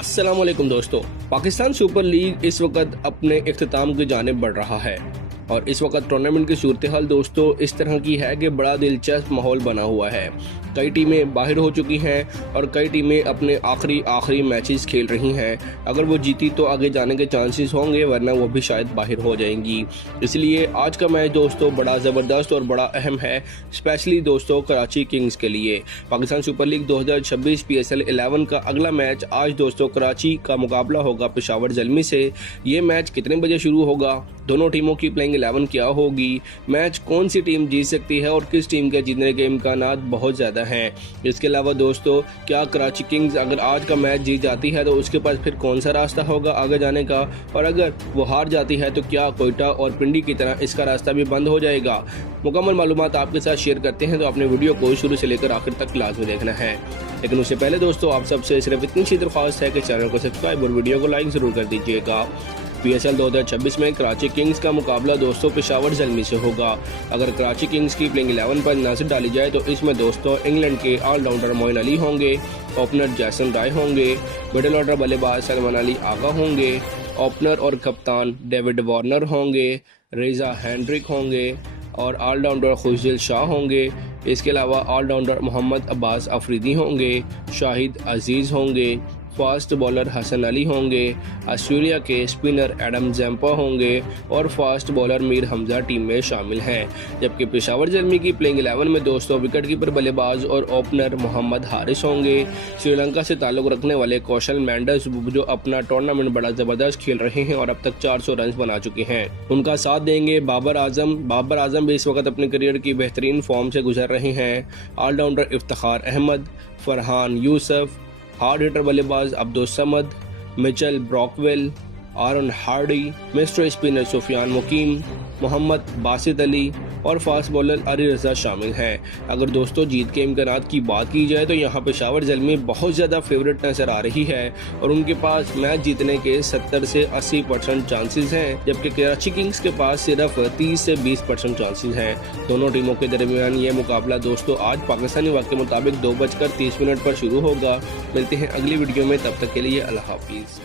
अस्सलामुअलैकुम दोस्तों। Pakistan super league इस वक्त अपने इख्तिताम की जानिब बढ़ रहा है और इस वक्त टूर्नामेंट की सूरत हाल दोस्तों इस तरह की है कि बड़ा दिलचस्प माहौल बना हुआ है। कई टीमें बाहर हो चुकी हैं और कई टीमें अपने आखिरी मैचेस खेल रही हैं। अगर वो जीती तो आगे जाने के चांसेस होंगे, वरना वो भी शायद बाहर हो जाएंगी। इसलिए आज का मैच दोस्तों बड़ा ज़बरदस्त और बड़ा अहम है, स्पेशली दोस्तों कराची किंग्स के लिए। पाकिस्तान सुपर लीग 2026 PSL 11 का अगला मैच आज दोस्तों कराची का मुकाबला होगा पेशावर ज़ल्मी से। ये मैच कितने बजे शुरू होगा, दोनों टीमों की प्लेइंग 11 क्या होगी, मैच कौन सी टीम जीत सकती है और किस टीम के जीतने के इम्कानात बहुत ज़्यादा हैं। इसके अलावा दोस्तों क्या कराची किंग्स अगर आज का मैच जीत जाती है तो उसके पास फिर कौन सा रास्ता होगा आगे जाने का, और अगर वो हार जाती है तो क्या कोयटा और पिंडी की तरह इसका रास्ता भी बंद हो जाएगा। मुकम्मल मालूमात आपके साथ शेयर करते हैं, तो आपने वीडियो को शुरू से लेकर आखिर तक लाजमी देखना है। लेकिन उससे पहले दोस्तों आप सबसे सिर्फ इतनी सी दरख्वास्त है कि चैनल को सब्सक्राइब और वीडियो को लाइक ज़रूर कर दीजिएगा। PSL 2026 में कराची किंग्स का मुकाबला दोस्तों पेशावर ज़ल्मी से होगा। अगर कराची किंग्स की प्लेइंग 11 पर नजर डाली जाए तो इसमें दोस्तों इंग्लैंड के ऑलराउंडर मोइन अली होंगे, ओपनर जैसन राय होंगे, मिडिल ऑर्डर बल्लेबाज सलमान अली आगा होंगे, ओपनर और कप्तान डेविड वार्नर होंगे, रेजा हेंड्रिक होंगे और ऑलराउंडर खुशदिल शाह होंगे। इसके अलावा ऑलराउंडर मोहम्मद अब्बास अफरीदी होंगे, शाहिद अजीज़ होंगे, फास्ट बॉलर हसन अली होंगे, ऑस्ट्रेलिया के स्पिनर एडम जैम्पा होंगे और fast bowler Mir Hamza team में शामिल हैं। जबकि पेशावर ज़ल्मी की प्लेइंग 11 में दोस्तों विकेट कीपर बल्लेबाज और ओपनर मोहम्मद हारिस होंगे। श्रीलंका से ताल्लुक़ रखने वाले कौशल मेंडिस जो अपना टूर्नामेंट बड़ा ज़बरदस्त खेल रहे हैं और अब तक 400 रन बना चुके हैं, उनका साथ देंगे बाबर आजम भी इस वक्त अपने करियर की बेहतरीन फॉर्म से गुजर रहे हैं। Allrounder Iftikhar Ahmed, Farhan Yusuf, hard hitter बल्लेबाज Abdul Samad, Mitchell Brockwell, Aaron Hardie, mister spinner Sufiyan Muqeem, Mohammad Basit Ali और फास्ट बॉलर अली रजा शामिल हैं। अगर दोस्तों जीत के इम्कानात की बात की जाए तो यहाँ पेशावर ज़ल्मी बहुत ज़्यादा फेवरेट नज़र आ रही है और उनके पास मैच जीतने के 70 से 80% चांसेस हैं, जबकि कराची किंग्स के पास सिर्फ 30 से 20% चांसेस हैं। दोनों टीमों के दरमियान ये मुकाबला दोस्तों आज पाकिस्तानी वक्त के मुताबिक 2:30 पर शुरू होगा। मिलते हैं अगली वीडियो में, तब तक के लिए अल्लाह हाफिज़।